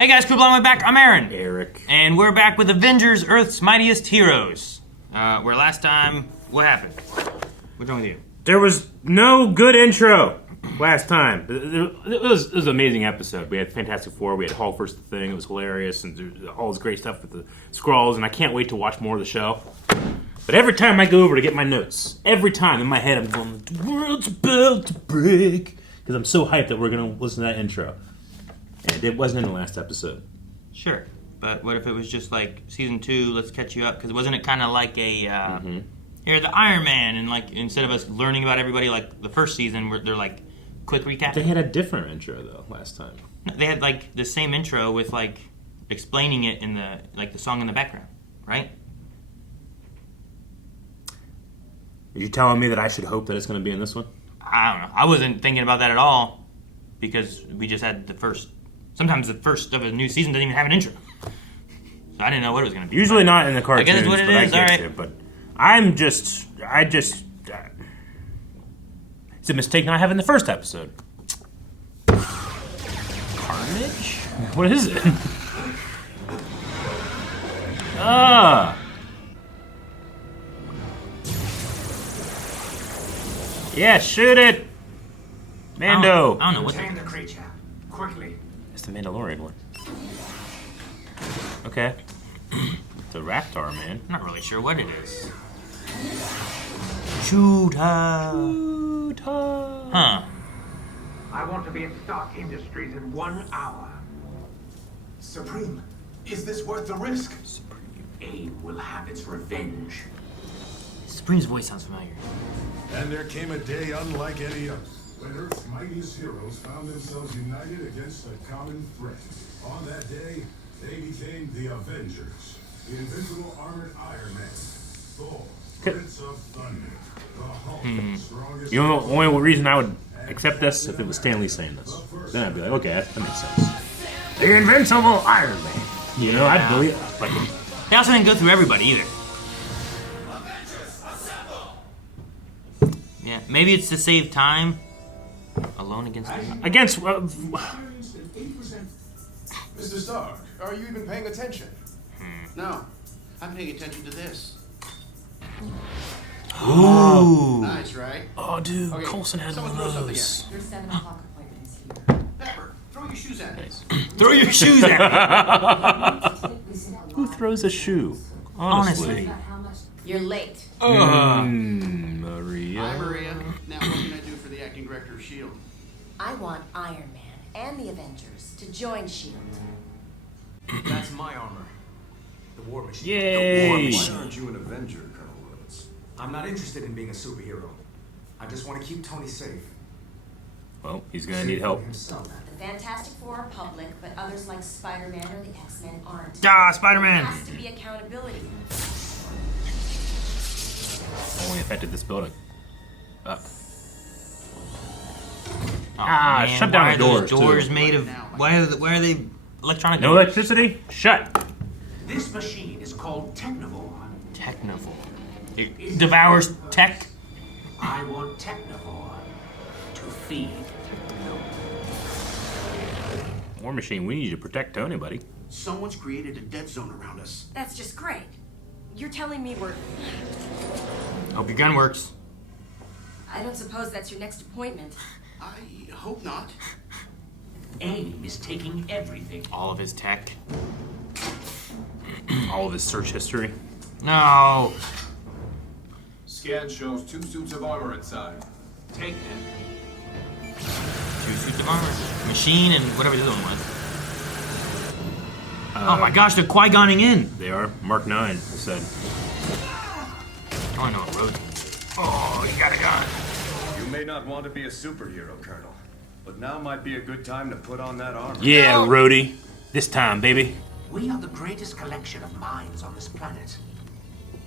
Hey guys, Crew Blonde, back. I'm Aaron. Eric. And we're back with Avengers, Earth's Mightiest Heroes. Where last time, what happened? What's wrong with you? There was no good intro last time. It was an amazing episode. We had Fantastic Four, we had Hulk versus the Thing, it was hilarious, and there's all this great stuff with the Skrulls, and I can't wait to watch more of the show. But every time I go over to get my notes, every time in my head I'm going, the world's about to break, because I'm so hyped that we're going to listen to that intro. And it wasn't in the last episode. Sure, but what if it was just like season 2, let's catch you up? Because wasn't it kind of like a, here, the Iron Man, and like instead of us learning about everybody like the first season, where they're like, quick recap? They had a different intro, though, last time. They had like the same intro with like explaining it in the, like the song in the background, right? Are you telling me that I should hope that it's going to be in this one? I don't know. I wasn't thinking about that at all because we just had the first. Sometimes the first of a new season doesn't even have an intro, so I didn't know what it was going to be. Usually not in the cartoons, I guess it's what it but is. I All get right. it. But it's a mistake not having the first episode. Carnage? What is it? Ah. Yeah, shoot it! Mando! I don't know what Contain the creature. Quickly. It's the Mandalorian one. Okay. The Raptor, man. I'm not really sure what it is. Shoot her. Shoot her. Huh. I want to be in Stark Industries in 1 hour. Supreme, is this worth the risk? AIM will have its revenge. Supreme's voice sounds familiar. And there came a day unlike any other. When Earth's mightiest heroes found themselves united against a common threat. On that day, they became the Avengers. The invincible armored Iron Man, Thor, Prince of Thunder, the Hulk, strongest... You know, the only reason I would accept this if it was Stan Lee saying this. Then I'd be like, okay, that makes sense. The invincible Iron Man. You know, I'd believe it. Like, They also didn't go through everybody either. Yeah, maybe it's to save time. Alone against the... against... Mr. Stark, are you even paying attention? No, I'm paying attention to this. Ooh. Nice, right? Oh, dude, Okay, Coulson had someone one throw of something those. at Your 7 o'clock appointment's here. me. Pepper, throw your shoes at me. Throw your shoes at me. Who throws a shoe? Honestly. You're late. Maria. Hi, Maria. Now, what can I do for the acting director of S.H.I.E.L.D.? I want Iron Man and the Avengers to join S.H.I.E.L.D. That's my armor. The War Machine. Yay! Why aren't you an Avenger, Colonel Rhodes? I'm not interested in being a superhero. I just want to keep Tony safe. Well, he's gonna need help. Himself. The Fantastic Four are public, but others like Spider-Man or the X-Men aren't. Ah, There Spider-Man. has to be accountability. Only affected this building. Up. Oh, Ah, man, shut down why the are those doors, too. doors made of... Why are they electronic No doors? electricity? Shut. This machine is called Technivore. Technivore. It devours tech? I want Technivore to feed. War Machine, we need you to protect Tony, buddy. Someone's created a dead zone around us. That's just great. You're telling me we're... Hope your gun works. I don't suppose that's your next appointment. I hope not. AIM is taking everything. All of his tech. All of his search history. No. Scan shows 2 suits of armor inside. Take them. 2 suits of armor. Machine and whatever the other one was. Oh my gosh, they're Qui-Goning in. They are. Mark 9, it said. Oh, I know what Rhodes. Oh, you got a gun. You may not want to be a superhero, Colonel, but now might be a good time to put on that armor. Yeah, Rhodey. This time, baby. We are the greatest collection of minds on this planet.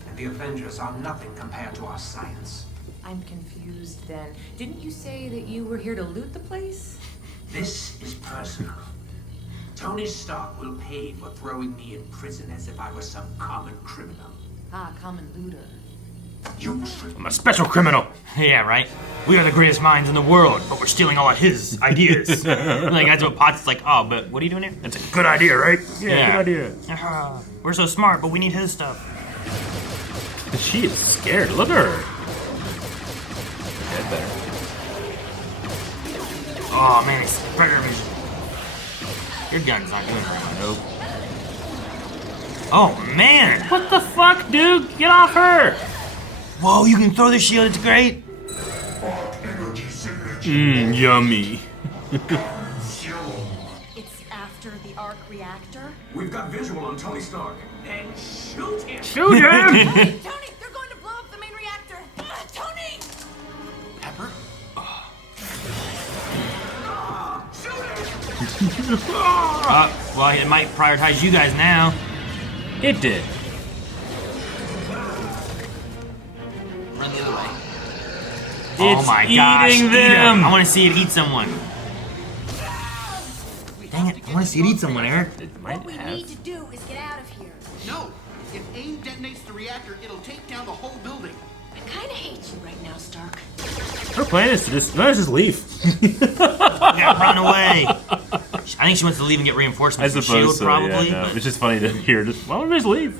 And the Avengers are nothing compared to our science. I'm confused then. Didn't you say that you were here to loot the place? This is personal. Tony Stark will pay for throwing me in prison as if I were some common criminal. Ah, common looter. I'm a special criminal. Yeah, right? We are the greatest minds in the world, but we're stealing all of his ideas. Like, that's what Potts is like, oh, but what are you doing here? That's a good idea, right? Yeah. Good We're so smart, but we need his stuff. idea. She is scared. Look at her. Dead better. Oh, man, it's predator vision. Your gun's not doing very much. Nope. Oh, man! What the fuck, dude? Get off her! Whoa, you can throw the shield, it's great! Yummy. It's after the arc reactor. We've got visual on Tony Stark. Then shoot him. Shoot him! Tony, they're going to blow up the main reactor. Tony! Pepper? Well, it might prioritize you guys now. It did. Run the other way. Oh my gosh, eating eat 'em. them. I want to see it eat someone. Dang it, I want to see it eat someone, Eric. It might What we have. need to do is get out of here. No. If AIM detonates the reactor, it'll take down the whole building. I kind of hate you right now, Stark. Her plan is to just leave. Yeah, run away. I think she wants to leave and get I reinforcements from suppose S.H.I.E.L.D. so. probably. Yeah, no. but- It's just funny to hear. Just why don't we just leave?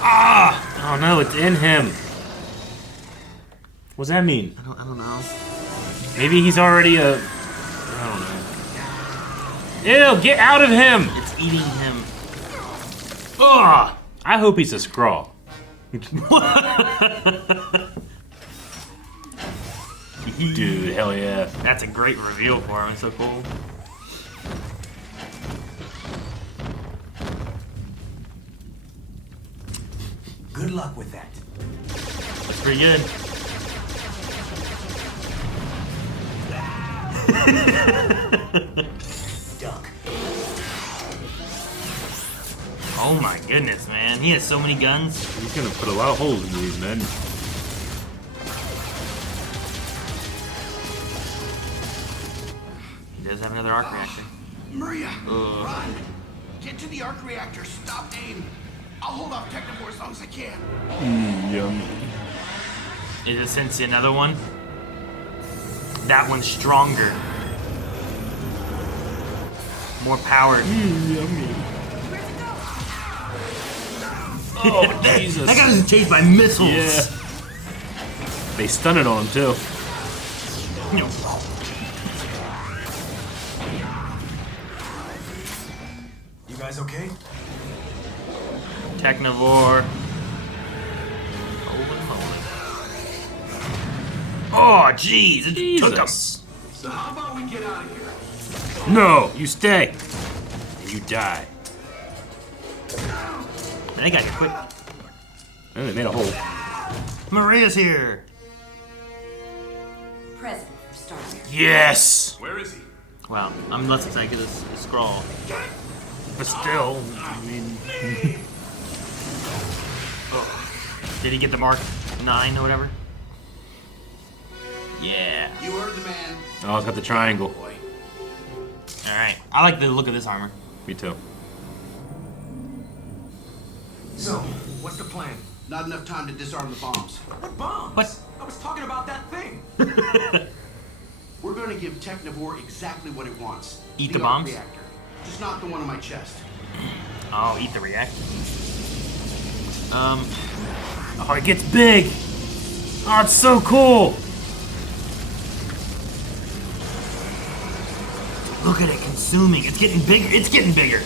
Ah! Oh no, it's in him. What's that mean? I don't know. Maybe he's already a. I don't know. Ew! Get out of him! It's eating him. Ugh! I hope he's a Skrull. Dude, hell yeah. That's a great reveal for him. It's so cool. Good luck with that. It's pretty good. Duck. Oh my goodness, man. He has so many guns. He's gonna put a lot of holes into these men. He does have another arc reactor. Maria, run. Get to the arc reactor. Stop AIM. I'll hold off Technivore as long as I can. Yummy. Is it since another one? That one's stronger. More powered. Yummy. Oh, Jesus. That guy was chased by missiles. Yeah. They stunned it on him, too. You guys okay? Technivore. Holy moly. Oh, jeez. It took him. So how about we get out of here? No, you stay. And you die. That guy got quick. And they made a hole. Maria's here. Present for Stark. Yes! Where is he? Wow, I'm less excited because it's a scroll. But still, I mean... Did he get the mark 9 or whatever? Yeah. You heard the man. Oh, it's got the triangle. Alright. I like the look of this armor. Me too. So, what's the plan? Not enough time to disarm the bombs. What bombs? What? I was talking about that thing. We're going to give Technivore exactly what it wants. Eat the arc bombs? reactor. Just not the one in my chest. Oh, eat the reactor. Oh, it gets big! Oh, it's so cool! Look at it consuming. It's getting bigger. It's getting bigger.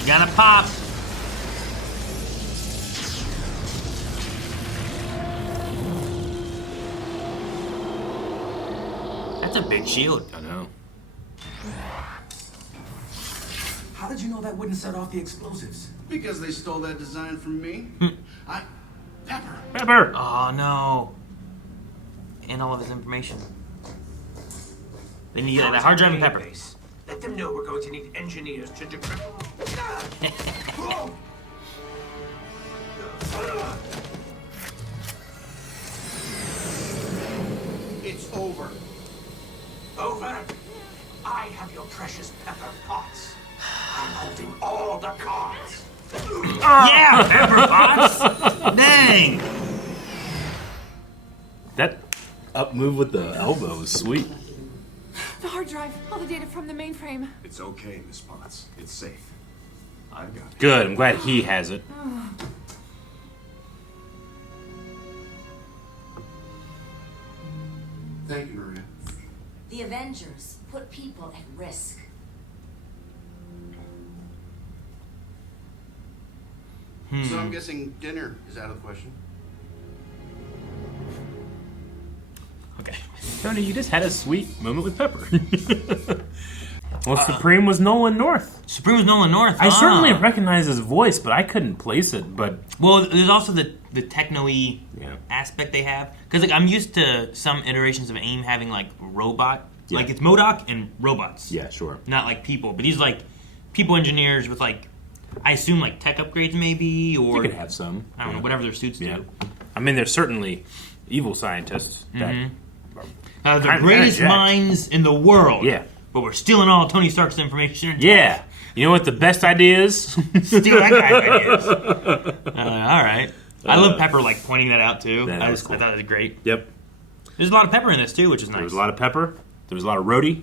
You gotta pop. That's a big shield. I know. How did you know that wouldn't set off the explosives? Because they stole that design from me. Pepper. Pepper! Oh no. And all of his information. They need that hard drive and pepper. Let them know we're going to need engineers to decrypt. It's over. Over? I I have your precious Pepper Potts. I'm holding all the cards. Yeah, Pepper Potts. Dang. That up move with the elbow is sweet. The hard drive, all the data from the mainframe. It's okay, Miss Potts. It's safe. I've got it. Good. I'm glad he has it. Thank you, Maria. The Avengers put people at risk. So I'm guessing dinner is out of the question. Okay. Tony, you just had a sweet moment with Pepper. Well, Supreme was Nolan North. Supreme was Nolan North. I certainly recognize his voice, but I couldn't place it. But Well, there's also the techno-y Yeah. aspect they have. Because like I'm used to some iterations of AIM having like robot, Yeah. like it's MODOK and robots. yeah, sure. Not like people, but these like people engineers with like, I assume like tech upgrades maybe, or You could have some. I don't know, whatever their suits Yeah. do. I mean, there's certainly evil scientists that. The Kind of greatest jacked. minds in the world. Yeah. But we're stealing all Tony Stark's information. Yeah. You know what the best idea is? Steal that guy's ideas. All right. I love Pepper like pointing that out too. Yeah, that was cool. I thought it was great. Yep. There's a lot of pepper in this too, which is nice. There was a lot of Pepper. There was a lot of Rhodey.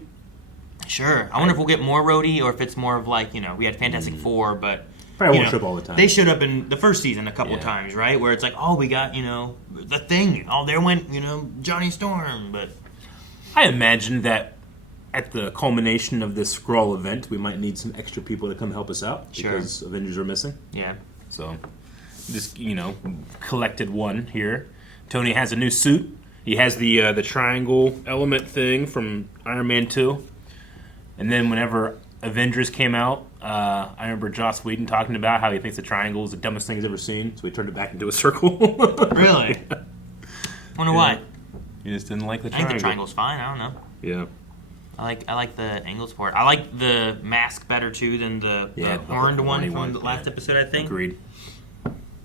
Sure. I wonder if we'll get more Rhodey or if it's more of like, we had Fantastic Four, but Probably you won't show up all the time. They showed up in the first season a couple Yeah. times, right? Where it's like, oh, we got, the Thing. Oh, there went, Johnny Storm, but I imagine that at the culmination of this Skrull event, we might need some extra people to come help us out Sure. because Avengers are missing. yeah. So, just collected one here. Tony has a new suit. He has the triangle element thing from Iron Man 2. And then whenever Avengers came out, I remember Joss Whedon talking about how he thinks the triangle is the dumbest thing he's ever seen, so he turned it back into a circle. Really? Wonder why. He just didn't like the I triangle. think the triangle's fine. I don't know. Yeah. I like the angles for it. I like the mask better too than the horned one horny from one, the last yeah. episode. I think. Agreed.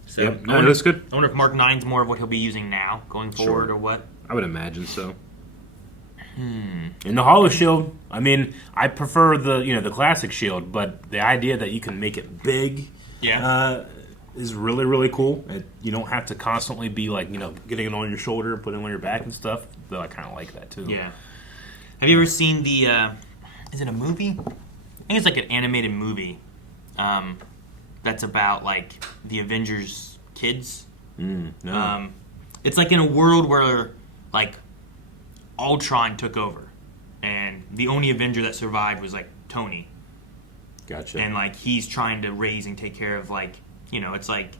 So, Yep. I No, wonder- that's good. I wonder if Mark 9's more of what he'll be using now, going forward, Sure. or what. I would imagine so. In the Holo-Shield, I mean, I prefer the classic shield, but the idea that you can make it big, is really really cool. You don't have to constantly be like getting it on your shoulder and putting it on your back and stuff. Though I kind of like that too. Yeah. Have you ever seen the? Is it a movie? I think it's like an animated movie. That's about like the Avengers kids. No. It's like in a world where like Ultron took over, and the only Avenger that survived was like Tony, Gotcha. and like he's trying to raise and take care of like it's like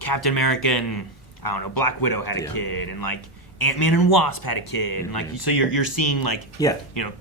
Captain America and I don't know Black Widow had a kid, and like Ant-Man and Wasp had a kid, and like so you're seeing like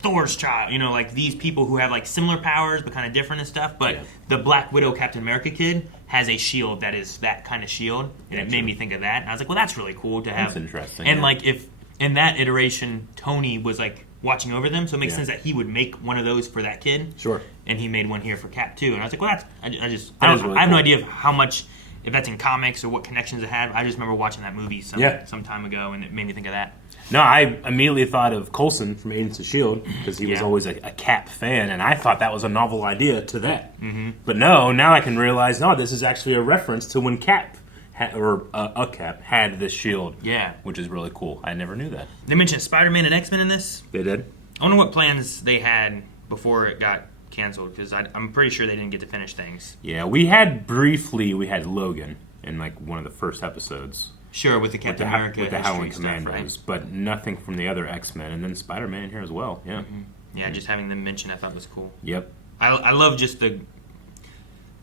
Thor's child, like these people who have like similar powers but kind of different and stuff. But the Black Widow Captain America kid has a shield that is that kind of shield, and it made me think of that. And I was like, well, that's really cool to have. That's interesting. And yeah. like if in that iteration Tony was like watching over them, so it makes Yeah. sense that he would make one of those for that kid. Sure. And he made one here for Cap too. And I was like, well, that's I That have is no really cool. idea of how much. If that's in comics or what connections it had, I just remember watching that movie some time ago, and it made me think of that. No, I immediately thought of Coulson from Agents of S.H.I.E.L.D. because he was always a Cap fan, and I thought that was a novel idea to that. Mm-hmm. But no, now I can realize, no, this is actually a reference to when Cap, a Cap, had this shield. Yeah. Which is really cool. I never knew that. They mentioned Spider-Man and X-Men in this. They did? I wonder what plans they had before it got canceled, because I'm pretty sure they didn't get to finish things. Yeah, we had Logan in like one of the first episodes. Sure, with the Captain America with the history Howling stuff, Commandos, right? but nothing from the other X-Men, and then Spider-Man in here as well. Yeah. Mm-hmm. Yeah, just having them mentioned I thought was cool. Yep. I love just the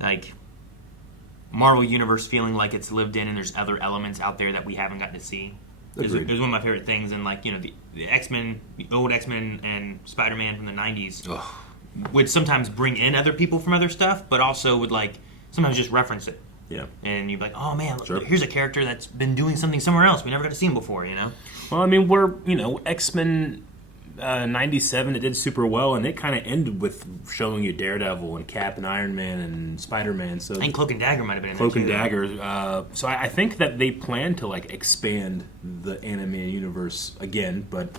like Marvel Universe feeling like it's lived in and there's other elements out there that we haven't gotten to see. It was one of my favorite things, and like the X-Men, the old X-Men and Spider-Man from the 90s would sometimes bring in other people from other stuff, but also would like sometimes just reference it. Yeah. And you'd be like, oh man, Sure. here's a character that's been doing something somewhere else. We never got to see him before, Well, I mean, we're, X-Men 97, it did super well, and it kind of ended with showing you Daredevil and Cap and Iron Man and Spider-Man. So I think Cloak and Dagger might have been in Cloak there and too. Dagger. So I think that they plan to like expand the animated universe again, but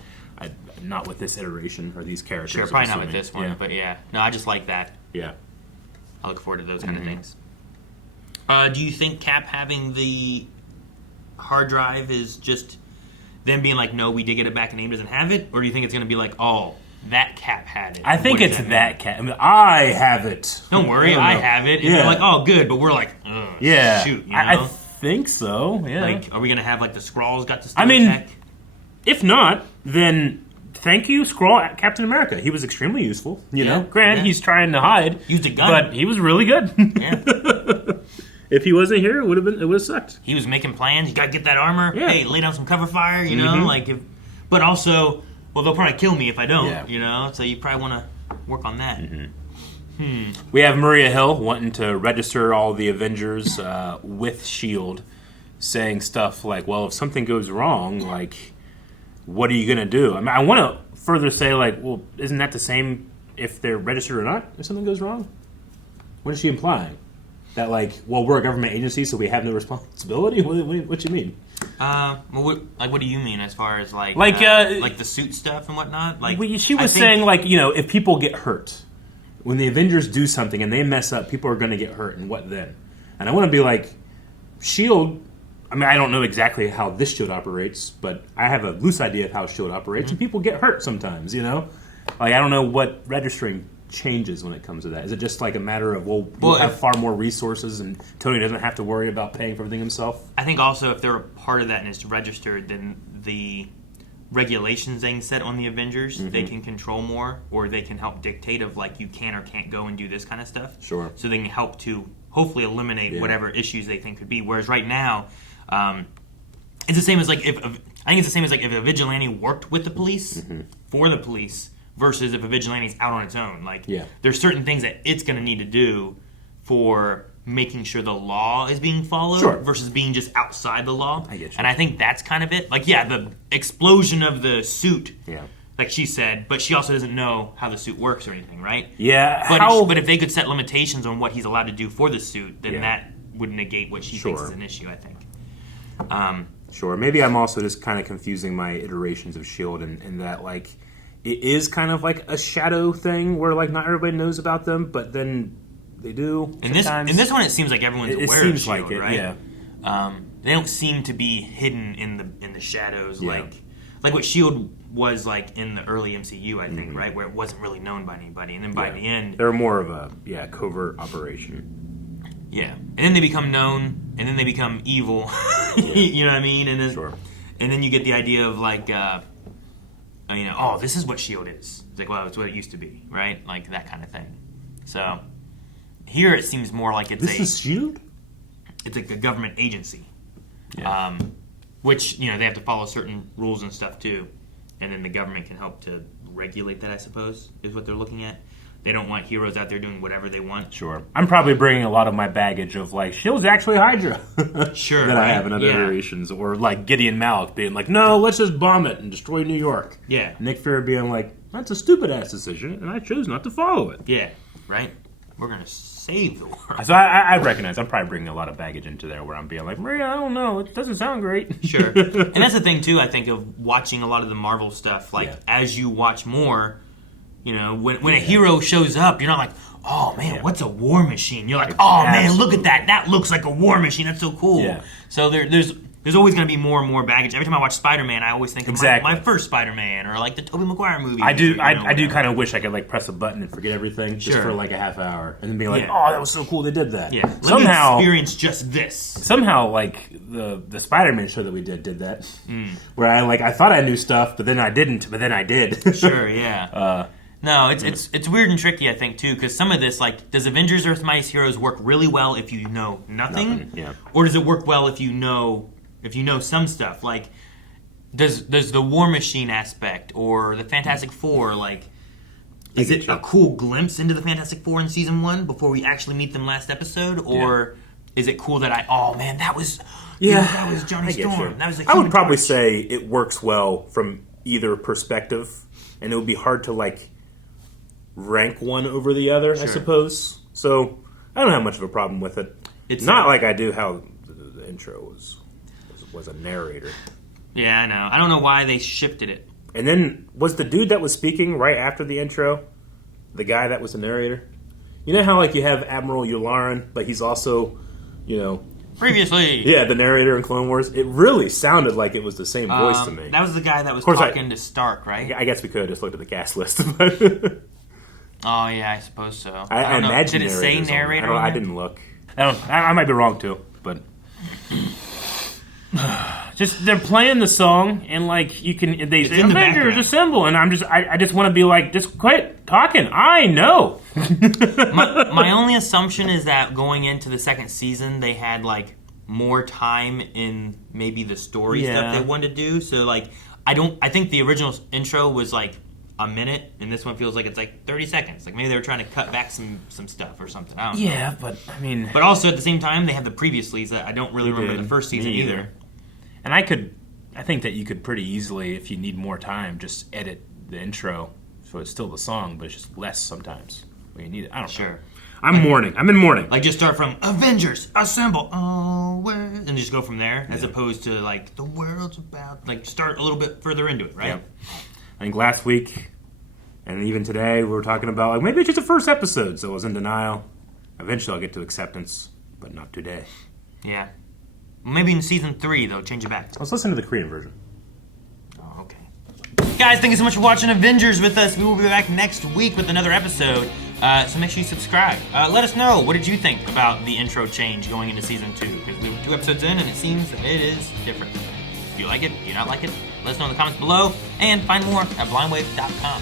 Not with this iteration or these characters. Sure, probably not with this one, but yeah. No, I just like that. Yeah. I look forward to those kind of things. Do you think Cap having the hard drive is just them being like, no, we did get it back and AIM doesn't have it? Or do you think it's going to be like, oh, that Cap had it? I think it's that Cap. I mean, I have it. Don't worry, I have it. And they're like, oh, good. But we're like, ugh, shoot, you know? I think so, yeah. Like, are we going to have, like, the Skrulls got to steal tech? If not, then thank you, Skrull Captain America. He was extremely useful, you know? Granted, he's trying to hide. Used a gun. But he was really good. Yeah. If he wasn't here, it would have sucked. He was making plans. You got to get that armor. Yeah. Hey, lay down some cover fire, you know? Like, but also, well, they'll probably kill me if I don't, you know? So you probably want to work on that. We have Maria Hill wanting to register all the Avengers with S.H.I.E.L.D., saying stuff like, well, if something goes wrong, like, what are you going to do? I mean, I want to further say, like, well, isn't that the same if they're registered or not, if something goes wrong? What is she implying? That, like, well, we're a government agency, so we have no responsibility? What you mean? Well, what do you mean as far as, like the suit stuff and whatnot? Like, she was saying, like, you know, if people get hurt, when the Avengers do something and they mess up, people are going to get hurt, and what then? And I want to be like, S.H.I.E.L.D., I mean, I don't know exactly how this S.H.I.E.L.D. operates, but I have a loose idea of how S.H.I.E.L.D. operates, and people get hurt sometimes, you know? Like, I don't know what registering changes when it comes to that. Is it just like a matter of, we'll have far more resources and Tony doesn't have to worry about paying for everything himself? I think also if they're a part of that and it's registered, then the regulations they can set on the Avengers, they can control more, or they can help dictate of, like, you can or can't go and do this kind of stuff. Sure. So they can help to hopefully eliminate whatever issues they think could be. Whereas right now, it's the same as, like, I think it's the same as, like, if a vigilante worked with the police, for the police, versus if a vigilante's out on its own. Like, there's certain things that it's going to need to do for making sure the law is being followed versus being just outside the law. I get you. And I think that's kind of it. Like, the explosion of the suit, like she said, but she also doesn't know how the suit works or anything, right? Yeah. But if they could set limitations on what he's allowed to do for the suit, then that would negate what she thinks is an issue, I think. Sure. Maybe I'm also just kind of confusing my iterations of S.H.I.E.L.D. in that, like, it is kind of like a shadow thing where, like, not everybody knows about them, but then they do. In this one, it seems like everyone's aware of S.H.I.E.L.D., like it, right? Yeah. They don't seem to be hidden in the shadows like what S.H.I.E.L.D. was like in the early MCU, I think, right? Where it wasn't really known by anybody, and then by the end, they're more of a covert operation. Yeah, and then they become known, and then they become evil. You know what I mean? And then, and then you get the idea of, like, oh, this is what S.H.I.E.L.D. is. It's like, well, it's what it used to be, right? Like, that kind of thing. So here it seems more like it's this is S.H.I.E.L.D.? It's like a government agency, which, they have to follow certain rules and stuff too, and then the government can help to regulate that, I suppose, is what they're looking at. They don't want heroes out there doing whatever they want. Sure. I'm probably bringing a lot of my baggage of, like, S.H.I.E.L.D's actually Hydra. Sure. That I have in other iterations. Or, like, Gideon Malik being like, no, let's just bomb it and destroy New York. Yeah. Nick Fury being like, that's a stupid-ass decision, and I chose not to follow it. Yeah. Right? We're going to save the world. So I recognize I'm probably bringing a lot of baggage into there where I'm being like, Maria, I don't know. It doesn't sound great. Sure. And that's the thing, too, I think, of watching a lot of the Marvel stuff. Like, as you watch more, when a hero shows up, you're not like, oh, man, what's a war machine? You're like, oh, man, look at that. That looks like a war machine. That's so cool. Yeah. So there's always going to be more and more baggage. Every time I watch Spider-Man, I always think of my first Spider-Man or, like, the Tobey Maguire movie. I do kind of wish I could, like, press a button and forget everything just for, like, a half hour. And then be like, oh, that was so cool they did that. Yeah. Somehow, let me experience just this. Somehow, like, the Spider-Man show that we did that. Where I thought I knew stuff, but then I didn't, but then I did. Sure, yeah. No, it's weird and tricky, I think, too, because some of this, like, does Avengers Earth Mightiest Heroes work really well if you know nothing? Yeah. Or does it work well if you know some stuff? Like, does the War Machine aspect or the Fantastic Four, like, is it a cool glimpse into the Fantastic Four in Season 1 before we actually meet them last episode? Or is it cool that that was that was Johnny Storm. That was I would probably say it works well from either perspective, and it would be hard to, like, rank one over the other, I suppose. So I don't have much of a problem with it. It's not like I do how the intro was a narrator. Yeah, I know. I don't know why they shifted it. And then, was the dude that was speaking right after the intro the guy that was the narrator? You know how, like, you have Admiral Yularen, but he's also, you know... Previously! Yeah, the narrator in Clone Wars. It really sounded like it was the same voice to me. That was the guy that was talking to Stark, right? I guess we could have just looked at the cast list. Oh, yeah, I suppose so. I imagine. Did it say narrator? I didn't look. I might be wrong, too, but... Just they're playing the song and like you can they say Avengers assemble and I just want to be like just quit talking. I know. my only assumption is that going into the second season they had like more time in maybe the story stuff they wanted to do. So like I think the original intro was like a minute and this one feels like it's like 30 seconds. Like maybe they were trying to cut back some stuff or something. I don't know. But I mean, but also at the same time they have the previouslys that I don't really remember the first season either. And I think that you could pretty easily, if you need more time, just edit the intro so it's still the song, but it's just less sometimes when you need it. I don't know. I'm in mourning. Like just start from Avengers Assemble, and just go from there, as opposed to like the world's about. Like start a little bit further into it, right? Yeah. I think last week and even today we were talking about like maybe it's just the first episode, so I was in denial. Eventually I'll get to acceptance, but not today. Yeah. Maybe in season 3, though, change it back. Let's listen to the Korean version. Oh, okay. Guys, thank you so much for watching Avengers with us. We will be back next week with another episode, so make sure you subscribe. Let us know, what did you think about the intro change going into season 2? Because we were 2 episodes in, and it seems that it is different. Do you like it? Do you not like it? Let us know in the comments below, and find more at blindwave.com.